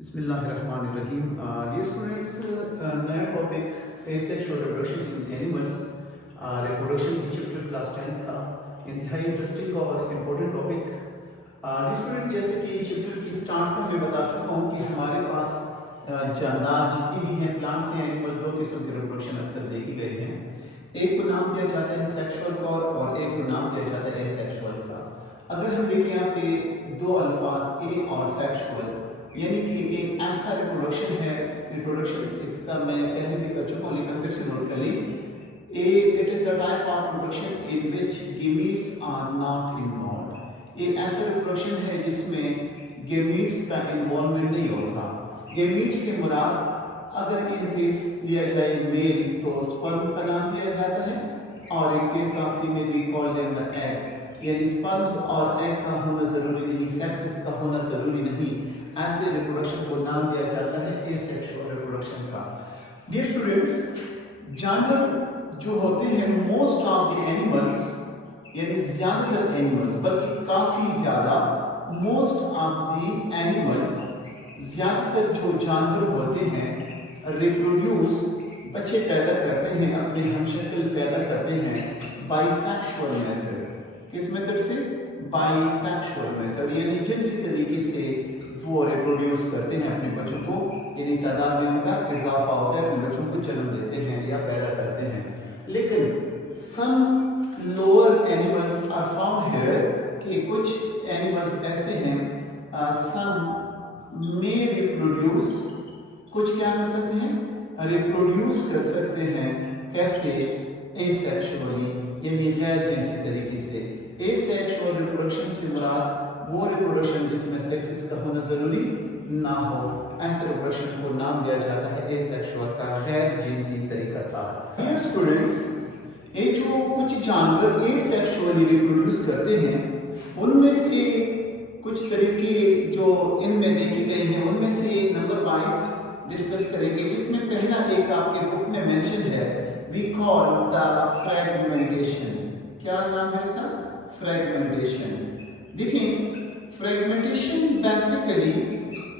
बिस्मिल्लाहिर्रहमानिर्रहीम। Dear students, नया topic asexual reproduction in animals, reproduction की चैप्टर क्लास 10 का इंतहाई इंटरेस्टिंग और इम्पोर्टेंट टॉपिक। डियर स्टूडेंट, जैसे कि चैप्टर की स्टार्ट में मैं बता चुका हूँ कि हमारे पास जानदार जितनी भी हैं प्लांट्स या एनिमल्स, दो किस्म की रिप्रोडक्शन अक्सर देखी गई हैं। एक को नाम दिया जाता है सेक्सुअल का और एक को नाम दिया जाता है एसेक्सुअल का। अगर हम देखें यहाँ पे दो अल्फाज ए और सेक्सुअल, यानी कि एक ऐसा रिप्रोडक्शन है, रिप्रोडक्शन इसका मैं पहले भी कर चुका हूँ लेकिन फिर से नोट कर ली। It is the type of reproduction in which gametes are not involved. ये ऐसा रिप्रोडक्शन है जिसमें गेमीट्स का इन्वॉल्वमेंट नहीं होता। गेमीट्स से मुराद अगर इन केस लिया जाए मेल तो स्पर्म का नाम दिया जाता है, और in case of female we call them the egg. यानी स्पर्म्स और एग का होना जरूरी नहीं, सेक्स का होना जरूरी नहीं, ऐसे रिप्रोडक्शन को नाम दिया जाता है एसेक्सुअल रिप्रोडक्शन का। डियर स्टूडेंट्स, जानवर जो होते हैं मोस्ट ऑफ द एनिमल्स, यानी ज्यादातर एनिमल्स, बल्कि काफी ज्यादा, मोस्ट ऑफ द एनिमल्स, ज्यादातर जो जानवर होते हैं रिप्रोड्यूस, बच्चे पैदा करते हैं, अपने हमशक्ल पैदा करते हैं बाइसेक्सुअल मेथड। किस मेथड से? बाइसेक्सुअल मेथड, यानी जिनसी तरीके से वो रिप्रोड्यूस करते हैं अपने बच्चों को, यानी तादाद में उनका इजाफा होता है, अपने बच्चों को जन्म देते हैं या पैदा करते हैं। लेकिन some lower animals are found here, कि कुछ एनिमल्स ऐसे हैं, सम मे रिप्रोड्यूस, कुछ क्या कर सकते हैं? रिप्रोड्यूस कर सकते हैं। कैसे? एसेक्सुअली, यानी गैर जिनसी तरीके से। एसेक्सुअल रिप्रोडक्शन से मुराद वो रिप्रोडक्शन जिसमें सेक्सेस का होना जरूरी ना हो, ऐसे रिप्रोडक्शन को नाम दिया जाता है एसेक्सुअल का, गैर जिनसी तरीका था। डियर स्टूडेंट्स, ये जो कुछ जानवर एसेक्सुअली रिप्रोड्यूस करते हैं, उनमें से कुछ तरीके जो इनमें देखे गए हैं, उनमें से नंबर वाइज डिस्कस करेंगे। जिसमें पहला एक आपके बुक में मेंशन है, वी कॉल द फ्रैगमेंटेशन। क्या नाम है इसका? फ्रैगमेंटेशन। देखिए, फ्रैगमेंटेशन बेसिकली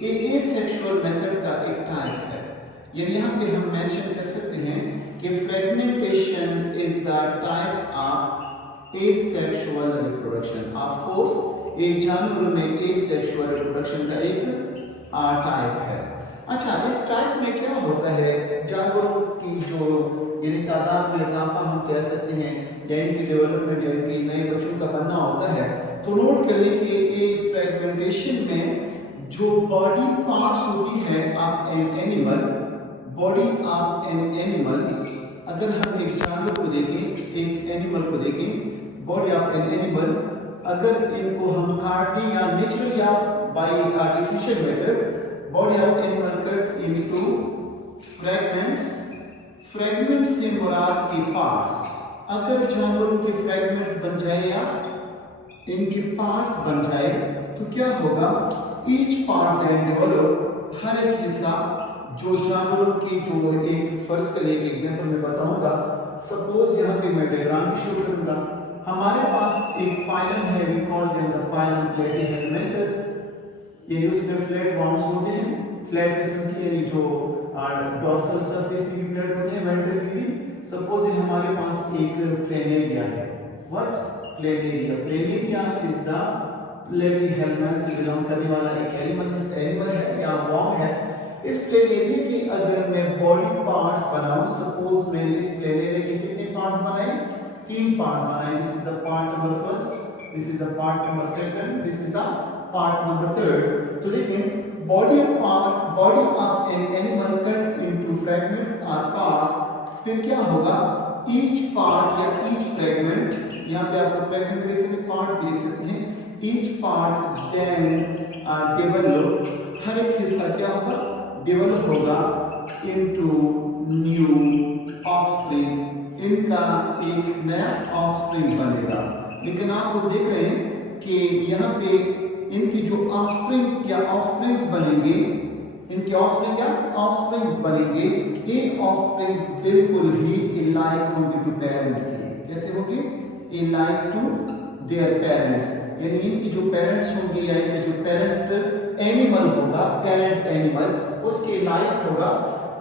एक एसेक्सुअल मेथड का एक टाइप है। यानी यहाँ पे हम मेंशन कर सकते हैं कि fragmentation is the type of asexual reproduction. Of course एक जानवर में एसेक्सुअल रिप्रोडक्शन का एक टाइप है। अच्छा, इस टाइप में क्या होता है? जानवरों की जो यानी तादाद में इजाफा हम कह सकते हैं, या इनकी डेवलपमेंट या इनकी नए बच्चों का बनना होता है। तो नोट कर लें कि एक फ्रैगमेंटेशन में जो बॉडी पार्ट्स होती है of an animal, body of an animal, अगर हम एक जानवर को देखें, एक एनिमल को देखें, बॉडी ऑफ एन एनिमल, अगर इनको हम काट दें या नेचुरल या bye artificial method, body of animal cut into fragments. Fragments से मुराद के पार्ट्स, अगर जानवरों के फ्रैगमेंट्स बन जाए या इनके पार्ट्स बन जाए तो क्या होगा? ईच पार्ट देन डेवलप, हर एक हिस्सा जो जानवरों के जो एक फर्ज का एक एग्जांपल मैं बताऊंगा। सपोज यहाँ पे मैं डायग्राम भी शो करूंगा। हमारे पास एक फाइलम है, we call them the phylum platyhelminthes. ये उसमें फ्लैट वॉर्म्स होते हैं, फ्लैट किस्म की, यानी जो डॉर्सल सरफेस पे भी फ्लैट होते हैं, वेंट्रल पे भी। सपोज हमारे पास एक प्लेनेरिया है। What? Planaria. Planaria is the platyhelminthes से बिलोंग करने वाला एक एनिमल है या वॉर्म है। इस प्लेनेरिया के अगर मैं बॉडी पार्ट्स बनाऊं, सपोज मैंने इस प्लेनेरिया के कितने पार्ट्स बनाए? 3 पार्ट्स बनाए। This is the part number first, this is the part number second, this is the part number third. तो देखिए, body of an animal cut into fragments और पार्ट्स। फिर क्या होगा? ईच पार्ट या ईच फ्रैगमेंट, यहाँ पे आप फ्रैगमेंट लिख सकते हैं, पार्ट भी लिख सकते हैं। ईच पार्ट देन डेवलप, हर एक हिस्सा क्या होगा? डेवलप होगा इनटू न्यू ऑफस्प्रिंग, इनका एक नया ऑफस्प्रिंग बनेगा। लेकिन आप लोग देख रहे हैं कि यहाँ पे इनकी जो ऑफस्प्रिंग या ऑफस्प्रिंग्स बनेंगे, इनके ऑफस्प्रिंग या ऑफस्प्रिंग्स बनेंगे, ये ऑफस्प्रिंग्स बिल्कुल ही इलाइक होंगे टू पेरेंट के। कैसे होंगे? इलाइक टू देयर पेरेंट्स, यानी इनकी जो पेरेंट्स होंगे या इनके जो पेरेंट एनिमल होगा, पेरेंट एनिमल, उसके लायक होगा।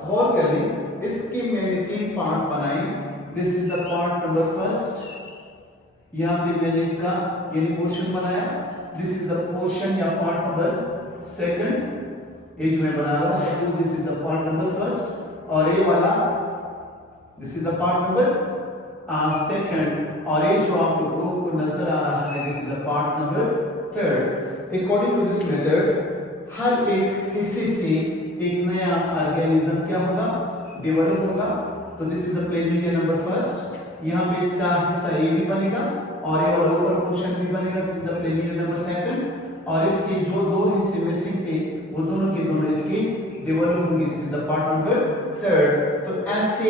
गौर करें, इसके मैंने 3 पार्ट्स बनाए। This is the part number first, यहाँ पे मैंने इसका ये पोर्शन बनाया। दिस इज द पोर्शन या पार्ट नंबर सेकंड, ये जो मैं बना रहा हूँ, suppose this is the part number first, और ये वाला this is the part number second, और ये जो आप लोगों को नजर आ रहा है this is the part number third. According to this method हर एक हिस्से से एक नया ऑर्गेनिज्म क्या होगा, डेवलप होगा। तो this is the planaria number first, यहाँ पे इसका हिस्सा ए भी बनेगा और ये वाला ऊपर पोर्शन भी बनेगा। This is the planaria number second, और इसके जो 2 हिस्से मिसिंग थे वो दोनों के दोनों इसके डेवलप होंगे। This is the part number third. तो ऐसे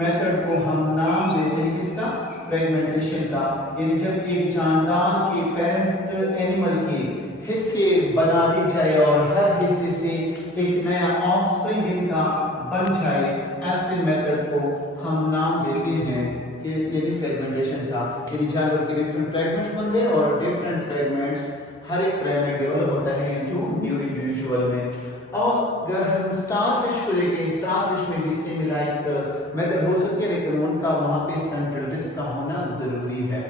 मेथड को हम नाम देते हैं किसका, फ्रेगमेंटेशन का। यानी जब एक जानदार के पेरेंट एनिमल के हिस्से बना दी जाए और हर हिस्से से एक नया ऑफस्प्रिंग इनका बन जाए, ऐसे मेथड को हम नाम देते हैं कि यानी फ्रेगमेंटेशन का। यानी जानवर के डिफरेंट फ्रेगमेंट्स बनते हैं और डिफरेंट फ्रेगमेंट्स, हर एक फ्रेगमेंट डेवलप होता है इनटू न्यू इंडिविजुअल में। और अगर हम स्टारफिश को देखें, स्टारफिश में भी सेम लाइक मेथड हो सकती है, लेकिन उनका वहां पे सेंट्रल डिस्क का होना जरूरी है।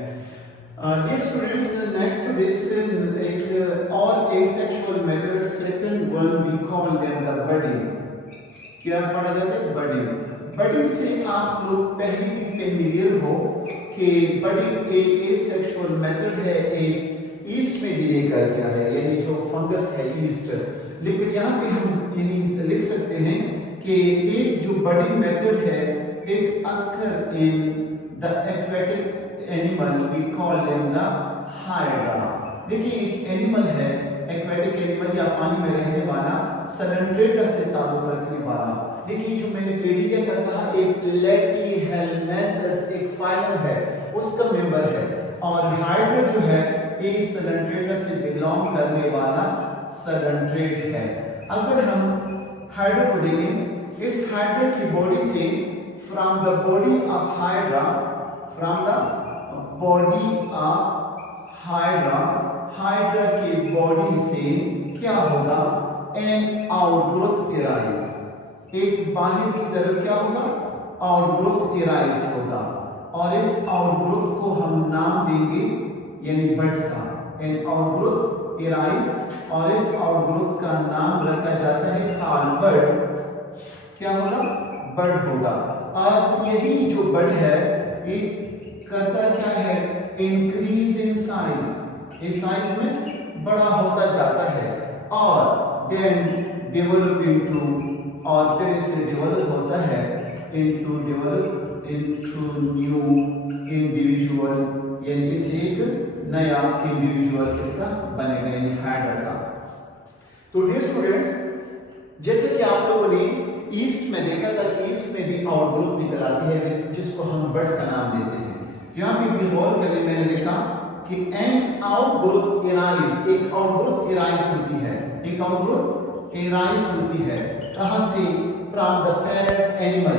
Dear students, next to this एक और asexual method, second one we call them the budding. क्या पढ़ा जाता है, बडिंग। बडिंग से आप लोग पहले भी फेमिलियर हो कि बडिंग एक एसेक्सुअल मेथड है, एक ईस्ट में भी देखा गया है, यानी जो फंगस है ईस्ट। लेकिन यहाँ पे हम यानी लिख सकते हैं कि एक जो बडिंग मेथड है, it occur in the aquatic animal we call them the hydra. देखिए एक एनिमल है, एक्वेटिक एनिमल या पानी में रहने वाला, सैलेंट्रेटा से ताल्लुक रखने वाला। देखिए जो मैंने प्लेरिया का कहा, एक लेटीहेलमिंथस एक फाइलम है, उसका मेंबर है, और हाइड्रा जो है ये सैलेंट्रेटा से बिलोंग करने वाला सैलेंट्रेट है। अगर हम हाइड्रा को देखें, इस हाइड्रा की बॉडी से from the body of hydra, from the body of hydra, hydra की बॉडी से क्या होगा, एन आउटग्रोथ एराइज, एक बाहर की तरफ क्या होगा, आउटग्रोथ एराइज होगा, और इस आउटग्रोथ को हम नाम देंगे यानी बड का, एन आउटग्रोथ एराइज, और इस आउटग्रोथ का नाम रखा जाता है कार्बड। क्या होगा, बड होगा। और यही जो बड है ये करता क्या है, इंक्रीज इन साइज, इस साइज में बड़ा होता जाता है, और देन डेवलप इनटू, और फिर इसे डेवलप होता है into, develop into new individual, यानी इसे एक नया इंडिविजुअल किसका बनेगा, यानी हाइड्रा का। तो डियर स्टूडेंट्स, जैसे कि आप लोगों ने ईस्ट में देखा था कि ईस्ट में भी आउटग्रोथ निकल आती है जिसको हम बड का नाम देते हैं। यहाँ पे भी गौर करके मैंने लिखा कि एन आउटग्रोथ एराइज, एक आउटग्रोथ एराइज होती है, एक आउटग्रोथ एराइज होती है। कहाँ से, फ्रॉम द पेरेंट एनिमल,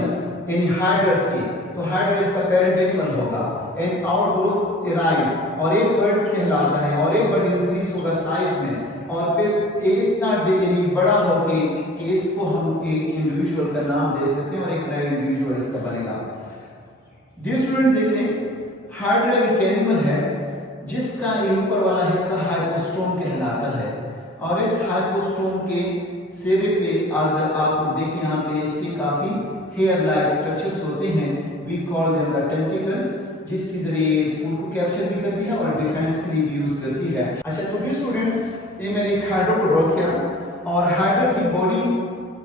यानी हाइड्रा से। तो हाइड्रा इसका पेरेंट एनिमल होगा, एन आउटग्रोथ एराइज, और एक बर्ड कहलाता है, और एक बर्ड इंक्रीज होगा साइज में, और फिर इतना यानी बड़ा होके कि इसको हम एक इंडिविजुअल का नाम दे सकते हैं और एक नया इंडिविजुअल इसका बनेगा। डियर स्टूडेंट्स, देखिए हाइड्रा एक एनिमल है जिसका ऊपर वाला हिस्सा हाइपोस्टोम कहलाता है, और इस हाइपोस्टोम के सिरे पे अगर आप देखें यहाँ पे इसके काफी हेयर लाइक स्ट्रक्चर्स होते हैं, we call them the tentacles, जिसके जरिए फूड को कैप्चर भी करती है और डिफेंस के लिए भी यूज करती है। अच्छा, तो डियर स्टूडेंट्स, ये मैंने एक हाइड्रा को ड्रॉ किया, और हाइड्रा की बॉडी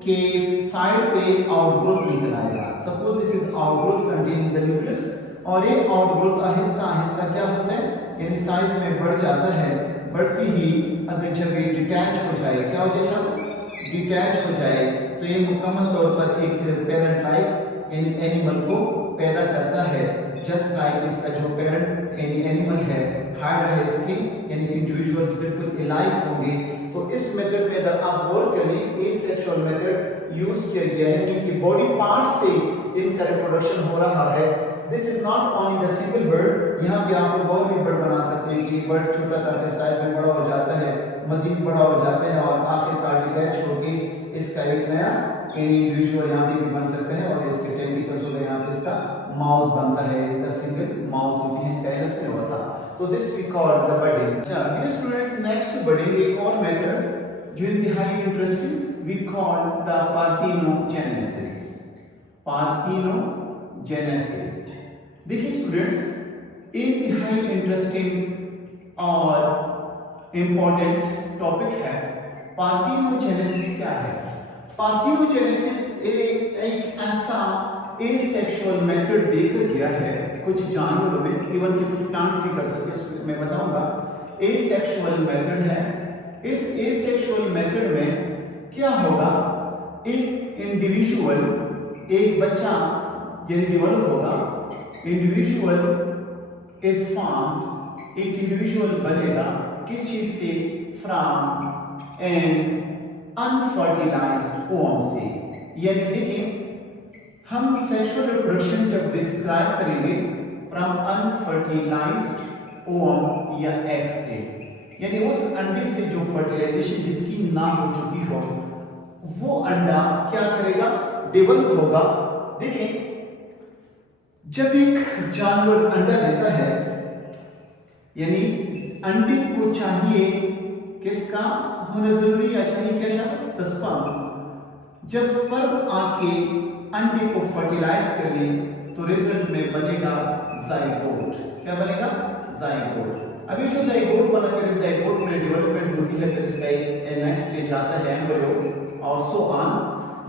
के साइड पे आउटग्रोथ निकल आएगा। Suppose this is outgrowth containing the nucleus, और ये आउटग्रोथ आहिस्ता आहिस्ता क्या होता है, यानी साइज में बढ़ जाता है। बढ़ती ही अगर जब ये डिटैच हो जाए, क्या हो जाए, डिटैच हो जाए, तो ये मुकम्मल तौर पर एक पेरेंट लाइक यानी एनिमल को पैदा करता है, जस्ट लाइक इसका जो पेरेंट यानी एनिमल है हाइड्रा है, इसके यानी इंडिविजुअल्स बिल्कुल इलाइक होंगे। तो इस मेथड में अगर आप गौर करें, एसेक्सुअल मेथड यूज किया गया है क्योंकि बॉडी पार्ट्स से इनका रिप्रोडक्शन हो रहा है। This is not only the single bird, यहाँ पे आप लोग और भी बर्ड बना सकते हैं कि बर्ड छोटा था फिर साइज में बड़ा हो जाता है, मजीद बड़ा हो जाता है और आखिरकार डिटैच होके इसका एक नया इंडिविजुअल यहाँ पे भी बन सकता है और इसके टेंटिकल्स हो गए, यहाँ पे इसका माउथ बनता है, इसका सिंगल माउथ होती है, कैरस में होता। तो this we call the budding. अच्छा dear students, next to budding एक और मेथड जो इंतहाई interesting, we call the parthenogenesis. Parthenogenesis देखिए स्टूडेंट्स, इंतहाई इंटरेस्टिंग और इंपॉर्टेंट टॉपिक है। पार्थिनोजेनेसिस क्या है? पार्थिनोजेनेसिस एक ऐसा एसेक्सुअल मेथड देखा गया है कुछ जानवरों में, इवन कि कुछ प्लांट्स भी कर सकते हैं, उसमें मैं बताऊंगा। एसेक्सुअल मेथड है। इस एसेक्सुअल मेथड में क्या होगा, एक इंडिविजुअल, एक बच्चा यानी डेवलप होगा, इंडिविजुअल इज फॉर्म्ड, एक इंडिविजुअल बनेगा किस चीज से? फ्रॉम एन अनफर्टिलाइज्ड ओवम से। यानी देखिए, हम सेक्सुअल रिप्रोडक्शन जब डिस्क्राइब करेंगे फ्रॉम अनफर्टिलाइज्ड ओवम या एग से, यानी उस अंडे से जो फर्टिलाइजेशन जिसकी ना हो चुकी हो, वो अंडा क्या करेगा? डेवलप होगा। देखिए, जब एक जानवर अंडा लेता है, यानी अंडे को चाहिए किसका होना जरूरी है? चाहिए क्या शब्द? स्पर्म। जब स्पर्म आके अंडे को फर्टिलाइज कर ले तो रिजल्ट में बनेगा जाइगोट। क्या बनेगा? जाइगोट। अभी जो जाइगोट बना, फिर जाइगोट में डेवलपमेंट होती है, फिर इसका एक नेक्स्ट स्टेज आता है एम्ब्रियो और सो ऑन।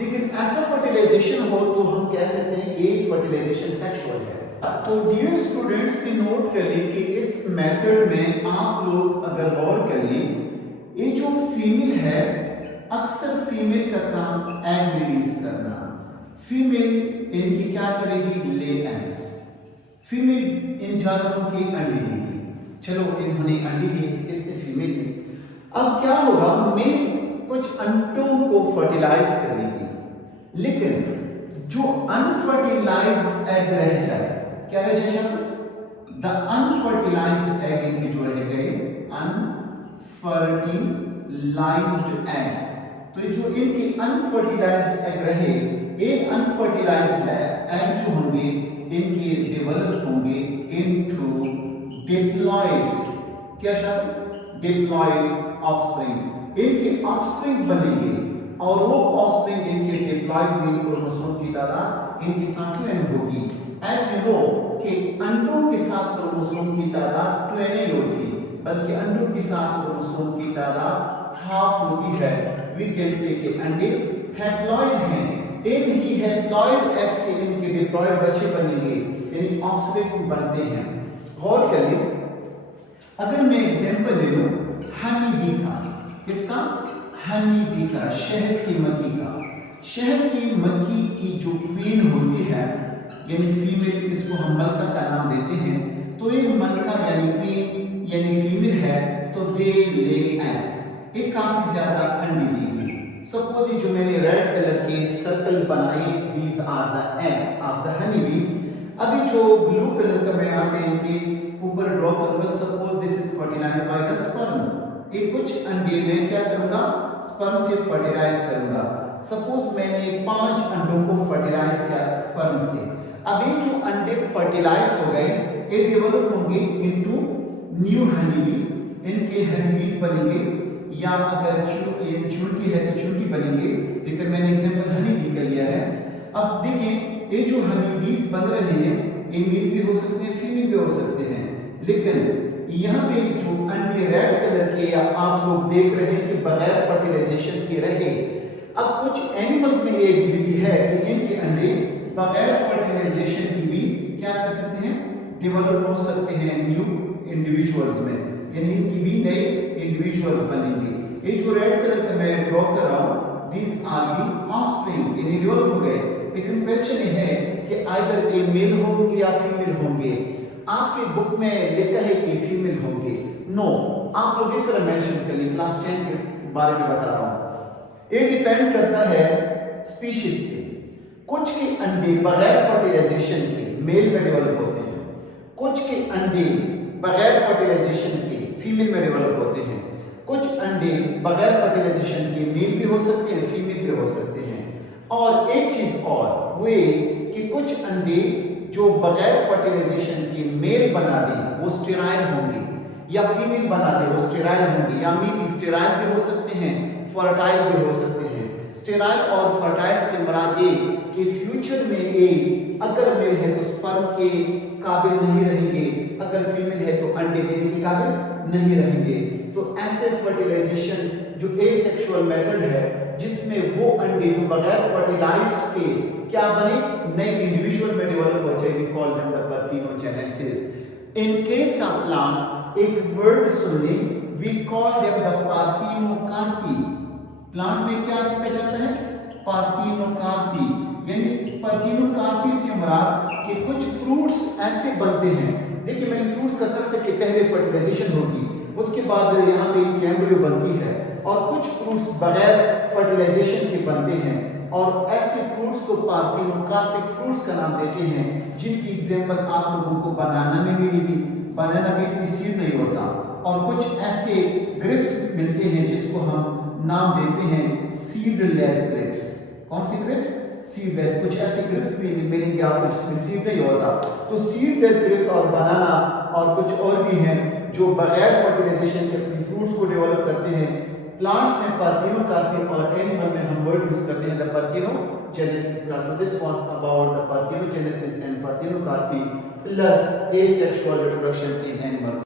लेकिन ऐसा फर्टिलाइजेशन हो तो हम कह सकते हैं कि फर्टिलाइजेशन सेक्सुअल है। तो डियर स्टूडेंट्स की नोट करें कि इस मेथड में आप लोग अगर गौर कर लें, ये जो फीमेल है, अक्सर फीमेल का काम एग रिलीज करना। फीमेल इनकी क्या करेगी? Lay eggs. फीमेल इन जानवरों के अंडे देगी। चलो इन्होंने अंडे दिए, किसने? फीमेल ने। अब क्या होगा, मेल कुछ अंडों को फर्टिलाइज करेगी, लेकिन जो अनफर्टिलाइज्ड एग रह जाए, क्या रह जाए शख्स? द अनफर्टिलाइज्ड एग इनके जो रह गए, अनफर्टिलाइज्ड एग। तो जो इनके अनफर्टिलाइज्ड एग रहे, एक अनफर्टिलाइज्ड एग जो होंगे इनके डेवलप होंगे इनटू डिप्लॉयड, क्या शब्द? Diploid offspring. इनके ऑफस्प्रिंग बनेंगे और वो ऑफस्प्रिंग इनके डिप्लॉयड मीन क्रोमोसोम की तादाद इनकी संख्या में होगी। एज यू नो कि अंडों के साथ क्रोमोसोम की तादाद 2 नहीं होती, बल्कि अंडों के साथ क्रोमोसोम की तादाद हाफ होती है। वी कैन से कि अंडे हैप्लॉइड हैं। इन ही हैप्लॉइड एग से इनके डिप्लॉयड बच्चे बनेंगे, यानी ऑफस्प्रिंग बनते हैं। गौर करें, अगर मैं एग्जांपल ले लूं हनी बी का, किसका? हनी बी का, शहद की मक्खी का। शहद की मक्खी की जो क्वीन होती है, यानी फीमेल, इसको हम मलका का नाम देते हैं। तो ये मलका यानी क्वीन यानी फीमेल है, तो दे ले एग्स, ये काफी ज्यादा अंडे देगी। सपोज जो मैंने रेड कलर के सर्कल बनाए, these are the eggs of the honey bee. अभी जो ब्लू कलर का मैं यहाँ पे इनके ऊपर ड्रॉ करूंगा, suppose this is fertilised by the sperm. ये कुछ अंडे में क्या करूंगा? स्पर्म से फर्टिलाइज करूंगा। सपोज मैंने 5 अंडों को फर्टिलाइज किया स्पर्म से। अब ये जो अंडे फर्टिलाइज हो गए, ये डेवलप होंगे इनटू न्यू हनी बी। इनके हनी बीज बनेंगे, या अगर चूंटी है तो चूंटी बनेंगे, लेकिन मैंने एग्जांपल हनी बी का लिया है। अब देखिए, ये जो हनी बीज बन रहे हैं, ये मेल भी हो सकते हैं, फीमेल भी हो सकते हैं, लेकिन यहाँ पे जो अंडे रेड कलर के या आप लोग देख रहे हैं कि बगैर फर्टिलाइजेशन के रहे। अब कुछ एनिमल्स में ये एबिलिटी है कि इनके अंडे बगैर फर्टिलाइजेशन की भी क्या कर सकते हैं? डेवलप हो सकते हैं न्यू इंडिविजुअल्स में, यानी इनकी भी नए इंडिविजुअल्स बनेंगे। ये जो रेड कलर का मैं ड्रॉ कर रहा हूँ, दिस आर दी ऑफस्प्रिंग, यानी डेवलप हो गए। लेकिन क्वेश्चन ये है कि आइदर ये मेल होंगे या फीमेल होंगे। आपके बुक में लिखा है कि फीमेल होंगे, नो, आप लोग इस तरह मेंशन कर लीजिए। क्लास 10 के बारे में बता रहा हूँ। ये डिपेंड करता है स्पीशीज पे। कुछ के अंडे बगैर फर्टिलाइजेशन के मेल में डेवलप होते हैं, कुछ के अंडे बगैर फर्टिलाइजेशन के फीमेल में डेवलप होते हैं। कुछ अंडे बगैर फर्टिलाइजेशन के मेल भी हो सकते हैं, फीमेल भी हो सकते हैं। और एक चीज और वो ये कि कुछ अंडे जो बगैर फर्टिलाइजेशन के मेल बना दे वो स्टेराइल होंगे, या फीमेल बना दे वो स्टेराइल होंगे, या मे बी स्टेराइल भी हो सकते हैं, फर्टाइल भी हो सकते हैं। स्टेराइल और फर्टाइल से मुराद ये कि फ्यूचर में ये अगर मेल है तो स्पर्म के काबिल नहीं रहेंगे, अगर फीमेल है तो अंडे देने के काबिल नहीं रहेंगे। तो ऐसे फर्टिलाइजेशन जो एसेक्सुअल मेथड है जिसमें वो अंडे जो बगैर फर्टिलाइज्ड के क्या बने, नए इंडिविजुअल में डेवलप हो जाए, we call them the parthenogenesis. In case of plant एक वर्ड सुन लें, we call them the parthenocarpy. Plant में क्या कहा जाता है, पार्थिनोकार्पी, यानी पार्थिनोकार्पी से मुराद कि कुछ फ्रूट्स ऐसे बनते हैं। देखिए मैंने फ्रूट्स का कहा था कि पहले फर्टिलाइजेशन होगी, उसके बाद यहाँ पे एम्ब्रियो बनती है, और कुछ फ्रूट्स बगैर फर्टिलाइजेशन के बनते हैं, और ऐसे फ्रूट्स को पार्थिनोकार्पिक फ्रूट्स का नाम देते हैं, जिनकी एग्जांपल आप लोगों को बनाना में मिलेगी। बनाना का इसमें सीड नहीं होता, और कुछ ऐसे ग्रेप्स मिलते हैं जिसको हम नाम देते हैं सीडलेस ग्रेप्स। कौन सी ग्रेप्स, सीडलेस। कुछ ऐसे ग्रेप्स भी मिलेंगे आपको जिसमें सीड नहीं होता। तो सीडलेस ग्रेप्स और बनाना और कुछ और भी हैं जो बगैर फर्टिलाइजेशन के अपनी फ्रूट्स को डेवलप करते हैं। प्लांट्स में पार्थिनोकार्पी और एनिमल में हम वर्ड यूज करते हैं द पार्थिनोजेनेसिस का। तो this was about the parthenogenesis and parthenocarpy plus asexual reproduction in animals.